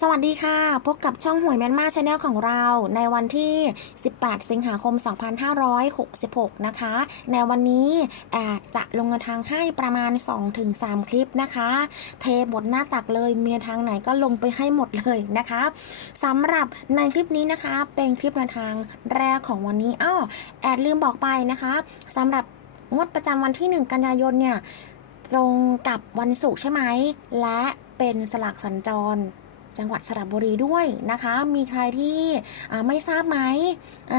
สวัสดีค่ะ พบกับช่องหวยแมนมาชาแนลของเราในวันที่ 18 สิงหาคม 2566 นะคะ ในวันนี้แอดจะลงแนทางให้ประมาณ 2-3 คลิปนะคะ เทหมดหน้าตักเลยมีแนวทางไหนก็ลงไปให้หมดเลยนะคะสำหรับในคลิปนี้นะคะ เป็นคลิปแนวทางแรกของวันนี้อ้อแอดลืมบอกไปนะคะสำหรับงวดประจำวันที่ 1 กันยายนเนี่ยตรงกับวันศุกร์ใช่ไหม และเป็นสลากสัญจร จังหวัดสระบุรีด้วยนะคะ มีใครที่ไม่ทราบไหมอ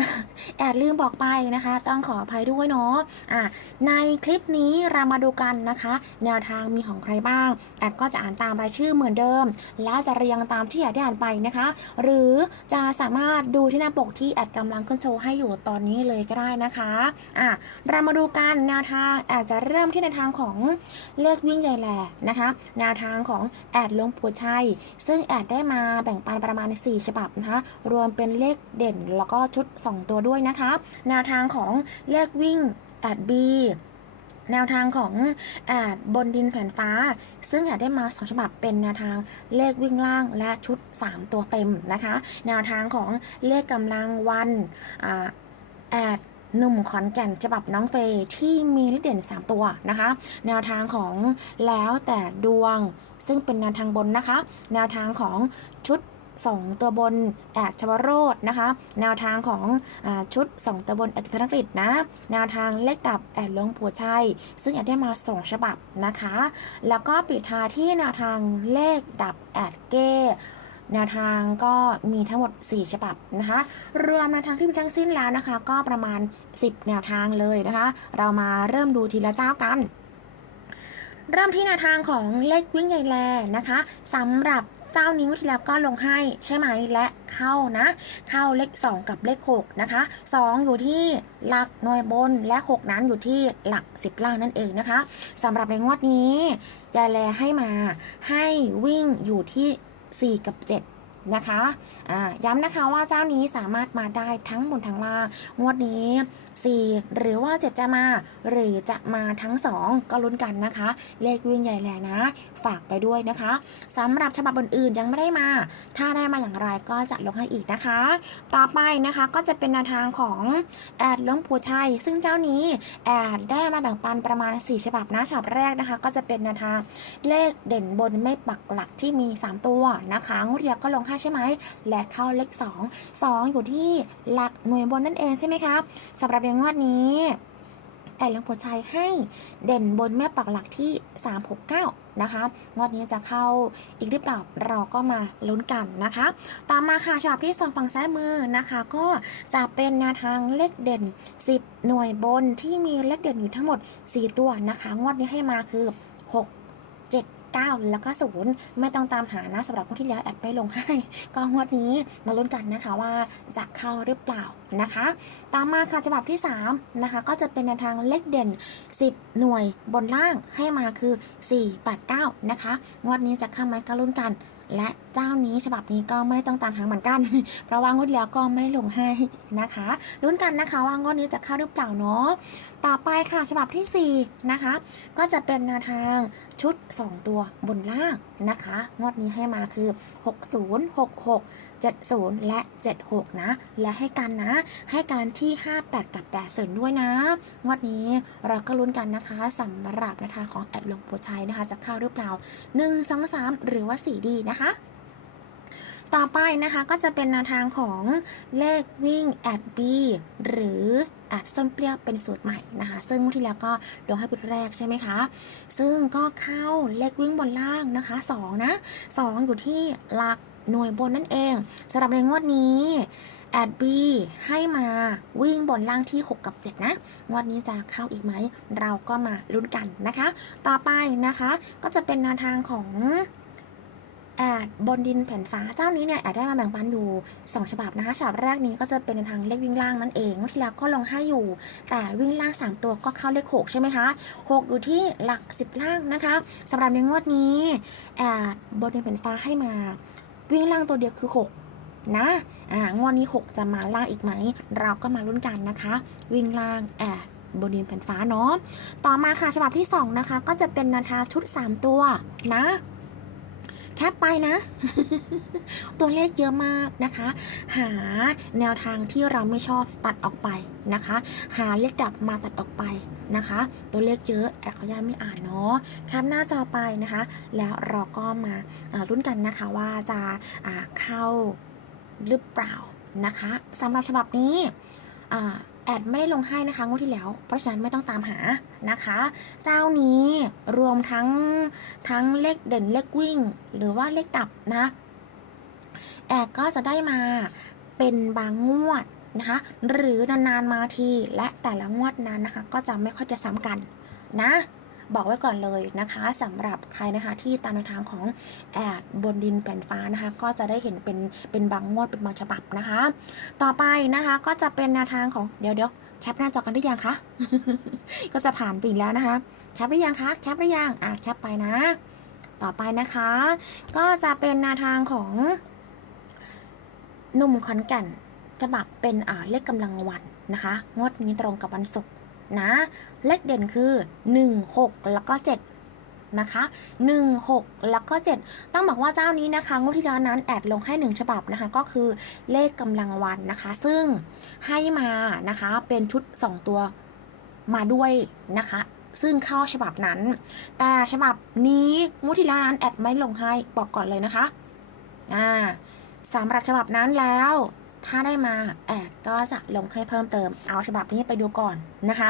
แอดลืมบอกไปนะคะ ต้องขออภัยด้วยเนาะะในคลิปนี้เรามาดูกันนะคะ แนวทางมีของใครบ้าง แอดก็จะอ่านตามรายชื่อเหมือนเดิม และจะเรียงตามที่แอดได้อ่านไปนะคะ หรือจะสามารถดูที่หน้าปกที่แอดกำลังขึ้นโชว์ให้อยู่ตอนนี้เลยก็ได้นะคะอะเรามาดูกันแนวทางแอดจะเริ่มที่ในทางของเลขวิ่งใหญ่แหล่นะคะ แนวทางของแอดลงปู่ชัยซึ่งแอดได้มาแบ่งปันประมาณ 4 ฉบับนะคะรวมเป็นเลขเด่นแล้วก็ชุด 2 ตัวด้วยนะคะแนวทางของเลขวิ่งแอด B แนวทางของแอดบนดินแผ่นฟ้า ซึ่งแอดได้มา2ฉบับเป็นแนวทางเลขวิ่งล่างและชุด 3 ตัวเต็มนะคะ แนวทางของเลขกำลังวันแอด หนุ่มขอนแก่นฉบับน้องเฟยที่มีเลขเด่น 3 ตัวนะคะ แนวทางของแล้วแต่ดวงซึ่งเป็นแนวทางบนนะคะ แนวทางของชุด 2 ตัวบนแอดชวโรดนะคะ แนวทางของอชุด 2 ตัวบนแอดธนกฤษนะ แนวทางเลขดับแอดหลวงปู่ชัย ซึ่งแอดได้มา 2 ฉบับนะคะ แล้วก็ปิดท้ายที่แนวทางเลขดับแอดเก้ แนวทางก็มีทั้งหมด 4 ฉบับนะคะ รวมแนวทางที่มีทั้งสิ้นแล้วนะคะ ก็ประมาณ 10 แนวทางเลยนะคะ เรามาเริ่มดูทีละเจ้ากัน เริ่มที่แนวทางของเลขวิ่งใหญ่แลนะคะสำหรับเจ้านิ้วที่แล้วก็ลงให้ใช่ไหมและเข้านะ เข้าเลข 2 กับเลข 6 นะคะ 2 อยู่ที่หลักหน่วยบนและ 6 นั้นอยู่ที่หลัก 10 ล่างนั่นเองนะคะสำหรับในงวดนี้ยายแลให้มาให้วิ่งอยู่ที่ 4 กับ 7 นะคะย้ำนะคะว่าเจ้านี้สามารถมาได้ทั้งบนทั้งล่างงวดนี้ 4 หรือว่า 7 จะมา หรือจะมาทั้ง 2 ก็ลุ้นกันนะคะ เลขวิ่งใหญ่แหล่นะ ฝากไปด้วยนะคะสำหรับฉบับอื่นๆยังไม่ได้มา ถ้าได้มาอย่างไรก็จะลงให้อีกนะคะ ต่อไปนะคะก็จะเป็นแนวทางของแอดลวงปู่ชัย ซึ่งเจ้านี้แอดได้มาแบ่งปันประมาณ 4 ฉบับนะฉบับแรกนะคะ ก็จะเป็นแนวทางเลขเด่นบนไม่ปักหลักที่มี 3 ตัวนะคะงวดเดียวก็ลงให้ใช่ไหม และเข้าเลข 2 2 อยู่ที่หลักหน่วยบนนั่นเองใช่ไหมครับสำหรับในงวดนี้แอดหลวงปู่ชัยให้เด่นบนแม่ปักหลักที่ 369 นะคะ งวดนี้จะเข้าอีกหรือเปล่าเราก็มาลุ้นกันนะคะ ตามมาค่ะฉบับที่สองฝั่งซ้ายมือนะคะ ก็จะเป็นแนวทางเลขเด่น 10 หน่วยบนที่มีเลขเด่นอยู่ทั้งหมด 4 ตัวนะคะ งวดนี้ให้มาคือ 6 9 แล้วก็ 0 ไม่ต้องตามหานะสำหรับคนที่แล้วแอดไม่ลงให้ ก็งวดนี้มาลุ้นกันนะคะว่าจะเข้าหรือเปล่านะคะ ตามมาค่ะฉบับที่ 3 นะคะ ก็จะเป็นแนวทางเลขเด่น 10 หน่วยบนล่างให้มาคือ 4 8 9 นะคะ งวดนี้จะเข้าไหมก็ลุ้นกันและเจ้านี้ฉบับนี้ก็ไม่ต้องตามหาเหมือนกัน เพราะว่างวดแล้วก็ไม่ลงให้นะคะลุ้นกันนะคะว่างวดนี้จะเข้าหรือเปล่าเนาะต่อไปค่ะฉบับทีสี่4 นะคะ ก็จะเป็นแนวทางชุด 2 ตัวบนล่างนะคะ งวดนี้ให้มาคือ 60 66 70 และ 76 นะ และให้กันนะ ให้การที่ 58 กับ80ด้วยนะ งวดนี้เราก็ลุ้นกันนะคะสำหรับแนวทาของแอดลวงปู่ชัยนะคะ จะเข้าหรือเปล่า 1 2 3 หรือว่า 4 ดีนะคะ ต่อไปนะคะก็จะเป็นแนวทางของเลขวิ่งแอด B หรือแอดส้มเปรี้ยวเป็นสูตรใหม่นะคะ ซึ่งที่แล้วก็ลงให้เป็นแรกใช่ไหมคะ ซึ่งก็เข้าเลขวิ่งบนล่างนะคะ 2 นะ 2 อยู่ที่หลักหน่วยบนนั่นเองสำหรับในงวดนี้แอด B ให้มาวิ่งบนล่างที่ 6 กับ 7 นะงวดนี้จะเข้าอีกไหม เราก็มาลุ้นกันนะคะ ต่อไปนะคะก็จะเป็นแนวทางของ บนดินแผ่นฟ้าเจ้านี้เนี่ยแอดได้มาแบ่งปันอยู่ 2 ฉบับนะคะฉบับแรกนี้ก็จะเป็นในทางเลขวิ่งล่างนั่นเองงวดที่แล้วก็ลงให้อยู่ แต่วิ่งล่าง 3 ตัวก็เข้าเลข 6 ใช่ไหมคะ6อยู่ที่หลัก 10 ล่างนะคะสำหรับในงวดนี้แอดบนดินแผ่นฟ้าให้มา วิ่งล่างตัวเดียวคือ 6นะอ่างวดนี้ 6 จะมาล่างอีกไหม เราก็มาลุ้นกันนะคะ วิ่งล่างแอดบนดินแผ่นฟ้าเนาะ ต่อมาค่ะฉบับที่ 2 นะคะ ก็จะเป็นนาทางชุด 3 ตัวนะ แคปไปนะ ตัวเลขเยอะมากนะคะ หาแนวทางที่เราไม่ชอบตัดออกไปนะคะ หาเลขดับมาตัดออกไปนะคะ ตัวเลขเยอะแอดขออนุญาตไม่อ่านเนาะแคปหน้าจอไปนะคะ แล้วเราก็มาารุ่นกันนะคะว่าจะาเข้าหรือเปล่านะคะสำหรับฉบับนี้ แอดไม่ได้ลงให้นะคะงวดที่แล้ว เพราะฉะนั้นไม่ต้องตามหานะคะ เจ้านี้รวมทั้งทั้งเลขเด่นเลขวิ่ง หรือว่าเลขดับนะ แอดก็จะได้มาเป็นบางงวดนะคะหรือนานๆมาทีและแต่ละงวดนั้นนะคะ ก็จะไม่ค่อยจะซ้ำกันนะ บอกไว้ก่อนเลยนะคะสำหรับใครนะคะที่ตามแนวทางของแอดบนดินแผ่นฟ้านะคะ ก็จะได้เห็นเป็นเป็นบางงวดเป็นบางฉบับนะคะ ต่อไปนะคะก็จะเป็นแนวทางของเดี๋ยวเดี๋ยวแคปหน้าจอกันหรือยังคะก็จะผ่านไปอีกแล้วนะคะ แคปหรือยังคะแคปหรือยังอะแคปไปนะ ต่อไปนะคะ ก็จะเป็นแนวทางของหนุ่มขอนแก่นจะบับเป็นอ่าเลขกำลังวันนะคะ งวดนี้ตรงกับวันศุกร์ นะ เลขเด่นคือ 1 6 แล้วก็ 7 นะคะ 1 6 แล้วก็ 7 ต้องบอกว่าเจ้านี้นะคะงวดที่แล้วนั้นแอดลงให้ 1 ฉบับนะคะ ก็คือเลขกำลังวันนะคะ ซึ่งให้มานะคะเป็นชุด 2 ตัวมาด้วยนะคะซึ่งเข้าฉบับนั้น แต่ฉบับนี้งวดที่แล้วนั้นแอดไม่ลงให้บอกก่อนเลยนะคะ อ่าสำหรับฉบับนั้นแล้ว ถ้าได้มาแอดก็จะลงให้เพิ่มเติม เอาฉบับนี้ไปดูก่อนนะคะ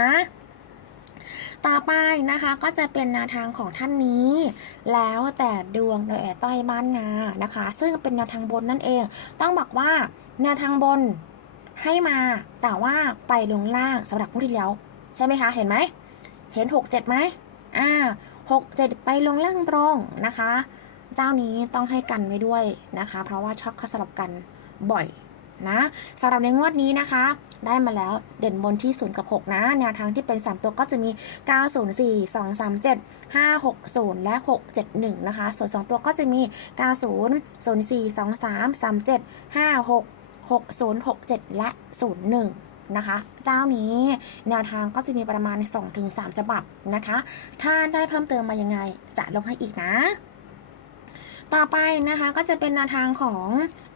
นะ ต่อไปนะคะก็จะเป็นแนวทางของท่านนี้ แล้วแต่ดวงโดยแอดต้อยบ้านนานะคะ ซึ่งเป็นแนวทางบนนั่นเอง ต้องบอกว่าแนวทางบนให้มาแต่ว่าไปลงล่างสำหรับผู้ที่แล้ว ใช่ไหมคะ เห็นไหม เห็น 6 7ไหมอ่า6 7ไปลงล่างตรงนะคะ เจ้านี้ต้องให้กันไว้ด้วยนะคะ เพราะว่าช็อบเขาสลับกัน บ่อยนะสำหรับในงวดนี้นะคะ ได้มาแล้วเด่นบนที่0กับ 6 นะ แนวทางที่เป็น 3 ตัวก็จะมี 904 237 560 และ 671 นะคะ ส่วน 2 ตัวก็จะมี 90 04 23 37 56 6067 และ 01 นะคะ เจ้านี้แนวทางก็จะมีประมาณ 2-3 ฉบับนะคะ ถ้าได้เพิ่มเติมมายังไงจะลงให้อีกนะ ต่อไปนะคะก็จะเป็นแนวทางของ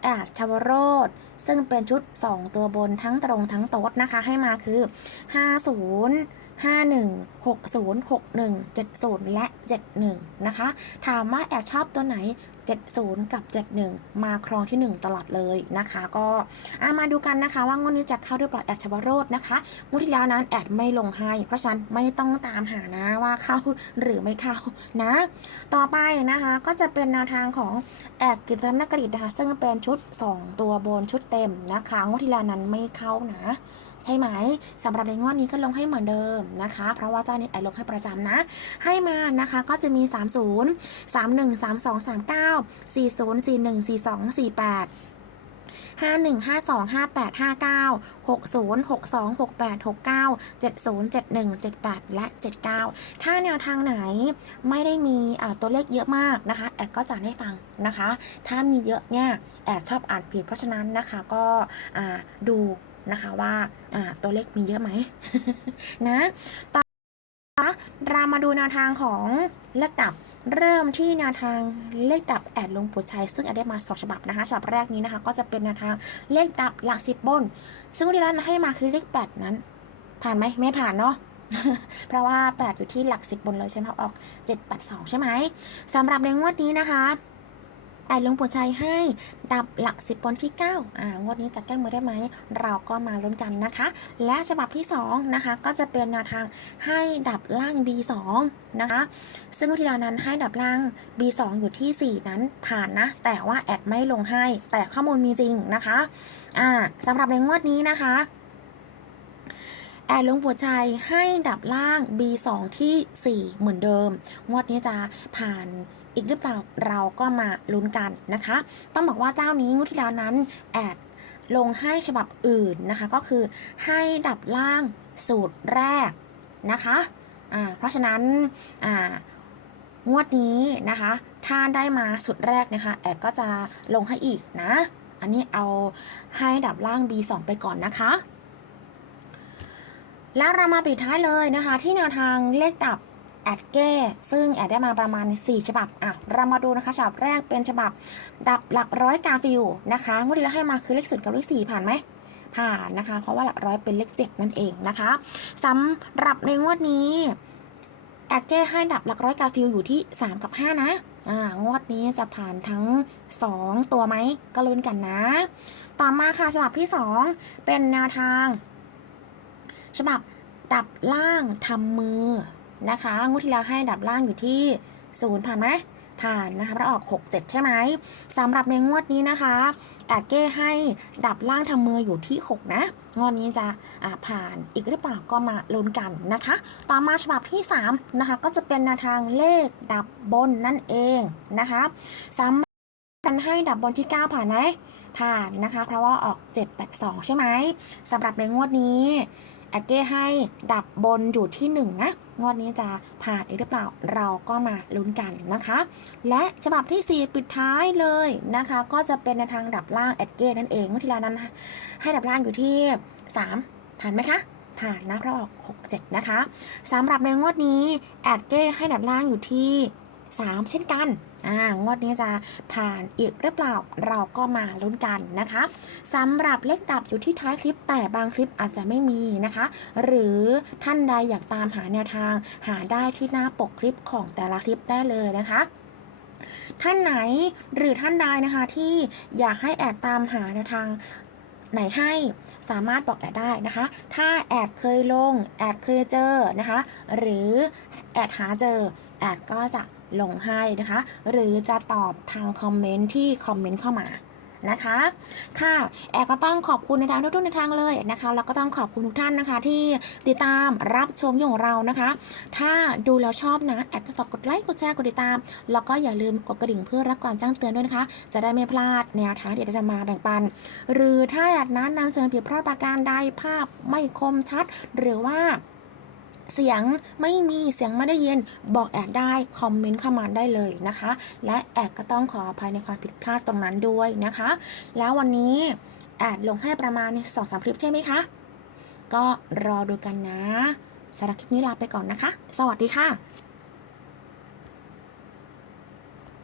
แอดชาวโรดซึ่งเป็นชุด 2 ตัวบนทั้งตรงทั้งโต๊ดนะคะ ให้มาคือ 50 51 60 61 70 และ 71 นะคะ ถามว่าแอดชอบตัวไหน 70 กับ 71 มาครองที่ 1 ตลอดเลยนะคะ ก็อะมาดูกันนะคะ ว่างวดนี้จะเข้าด้วยปลอดแอดชวโรดนะคะงวดที่แล้วนั้นแอดไม่ลงให้ เพราะฉะนั้นไม่ต้องตามหานะว่าเข้าหรือไม่เข้านะ ต่อไปนะคะก็จะเป็นแนวทางของแอดกิจนักกริดนะคะซึ่งเป็นชุด 2 ตัวบนชุดเต็มนะคะงวดที่แล้วนั้นไม่เข้านะ ใช่ไหมสำหรับในงวดนี้ก็ลงให้เหมือนเดิมนะคะ เพราะว่าเจ้านี้ไอลงให้ประจำนะ ให้มานะคะก็จะมี 30 31 32 39 40 41 42 48 51 52 58 59 60 62 68 69 70 71 78 และ 79 ถ้าแนวทางไหนไม่ได้มีตัวเลขเยอะมากนะคะ แอดก็จะให้ฟังนะคะ ถ้ามีเยอะเนี่ย แอดชอบอ่านผิดเพราะฉะนั้นนะคะก็ดู นะคะว่าตัวเลขมีเยอะไหมนะต่อเรามาดูแนวทางของเลขดับเริ่มที่แนวทางเลขดับแอดลงปู่ชัยซึ่งแอดได้มาสองฉบับนะคะฉบับแรกนี้นะคะก็จะเป็นแนวทางเลขดับหลักสิบบน ซึ่งที่ร้านให้มาคือเลขแปดนั้น ผ่านไหมไม่ผ่านเนาะเพราะว่า 8 อยู่ที่หลัก 10 บนเลยใช่ไหมออก 7 8 2 ใช่ไหมสำหรับในงวดนี้นะคะ แอดลงปู่ชัยให้ดับหลัก10บนที่ 9 อ่างวดนี้จะแก้มือได้ไหม เราก็มาลุ้นกันนะคะ และฉบับที่ 2 นะคะ ก็จะเป็นแนวทางให้ดับล่าง B2 นะคะ ซึ่งวดที่แล้วนั้นให้ดับล่าง B2 อยู่ที่ 4 นั้นผ่านนะ แต่ว่าแอดไม่ลงให้ แต่ข้อมูลมีจริงนะคะ อ่าสำหรับในงวดนี้นะคะแอดลงปู่ชัยให้ดับล่าง B2 ที่ 4 เหมือนเดิม งวดนี้จะผ่าน อีกหรือเปล่าเราก็มาลุ้นกันนะคะ ต้องบอกว่าเจ้านี้งวดที่แล้วนั้นแอดลงให้ฉบับอื่นนะคะ ก็คือให้ดับล่างสูตรแรกนะคะอ่าเพราะฉะนั้นอ่างวดนี้นะคะถ้าได้มาสุดแรกนะคะ แอดก็จะลงให้อีกนะ อันนี้เอาให้ดับล่าง B2 ไปก่อนนะคะ แล้วเรามาปิดท้ายเลยนะคะ ที่แนวทางเลขดับ แอดเก้ ซึ่งแอดได้มาประมาณ 4 ฉบับ อะ เรามาดูนะคะ ฉบับแรกเป็นฉบับ ดับหลักร้อยกาฟิลนะคะงวดที่แล้วให้มาคือเลขศูนย์กับเลขสี่ผ่านไหมผ่านนะคะ เพราะว่าหลักร้อยเป็นเลขเจ็ดนั่นเองนะคะสำหรับในงวดนี้แอดเก้ให้ดับหลักร้อยกาฟิลอยู่ที่ 3 กับ 5 นะอ่างวดนี้จะผ่านทั้ง 2 ตัวไหมก็ลุ้นกันนะ ต่อมาค่ะฉบับที่ 2 เป็นแนวทาง ฉบับดับล่างทำมือ นะคะงวดที่แล้วให้ดับล่างอยู่ที่0ผ่านไหมผ่านนะคะแล้วออก 6 7 ใช่ไหมสำหรับในงวดนี้นะคะแอดเก้ให้ดับล่างทำมืออยู่ที่ 6 นะ งวดนี้จะผ่านอีกหรือเปล่าก็มาลุ้นกันนะคะ ต่อมาฉบับที่ 3 นะคะ ก็จะเป็นนวทางเลขดับบนนั่นเองนะคะสำหรับการให้ดับบนที่ 9 ผ่านไหมผ่านนะคะ เพราะว่าออก 7 8 2 ใช่ไหมสำหรับในงวดนี้ อดเก้ให้ดับบนอยู่ที่1นะงวดนี้จะผ่านอีกหรือเปล่าเราก็มาลุ้นกันนะคะ และฉบับที่ 4 ปิดท้ายเลยนะคะ ก็จะเป็นในทางดับล่างแอดเก้นั่นเองเมื่อที่แล้วนั้น ให้ดับล่างอยู่ที่ 3 ผ่านไหมคะ ผ่านนะเพราะออก 6 7 นะคะสำหรับในงวดนี้แอดเก้ให้ดับล่างอยู่ที่ 3 เช่นกัน อ่างวดนี้จะผ่านอีกหรือเปล่าเราก็มาลุ้นกันนะคะสำหรับเลขดับอยู่ที่ท้ายคลิปแต่บางคลิปอาจจะไม่มีนะคะ หรือท่านใดอยากตามหาแนวทาง หาได้ที่หน้าปกคลิปของแต่ละคลิปได้เลยนะคะท่านไหนหรือท่านใดนะคะที่อยากให้แอดตามหาแนวทางไหนให้สามารถบอกแอดได้นะคะ ถ้าแอดเคยลง แอดเคยเจอนะคะ หรือแอดหาเจอ แอดก็จะ ลงให้นะคะ หรือจะตอบทางคอมเมนต์ที่คอมเมนต์เข้ามานะคะ ค่ะ แอดก็ต้องขอบคุณในทางทุกๆในทางเลยนะคะ แล้วก็ต้องขอบคุณทุกท่านนะคะ ที่ติดตามรับชมของเรานะคะ ถ้าดูแล้วชอบนะ แอดก็ฝากกดไลค์ กดแชร์ กดติดตาม แล้วก็อย่าลืมกดกระดิ่งเพื่อรับการแจ้งเตือนด้วยนะคะ จะได้ไม่พลาดแนวทางที่แอดจะมาแบ่งปัน หรือถ้าแอดนั้นนำเสนอผิดพลาดประการใดภาพไม่คมชัด หรือว่า เสียงไม่มีเสียงไม่ได้ยินบอกแอดได้ คอมเมนต์เข้ามาได้เลยนะคะ และแอดก็ต้องขออภัยในความผิดพลาดตรงนั้นด้วยนะคะ แล้ววันนี้แอดลงให้ประมาณ2อสคลิปใช่ไหมคะ ก็รอดูกันนะสำหรับคลิปนี้ลาไปก่อนนะคะ สวัสดีค่ะ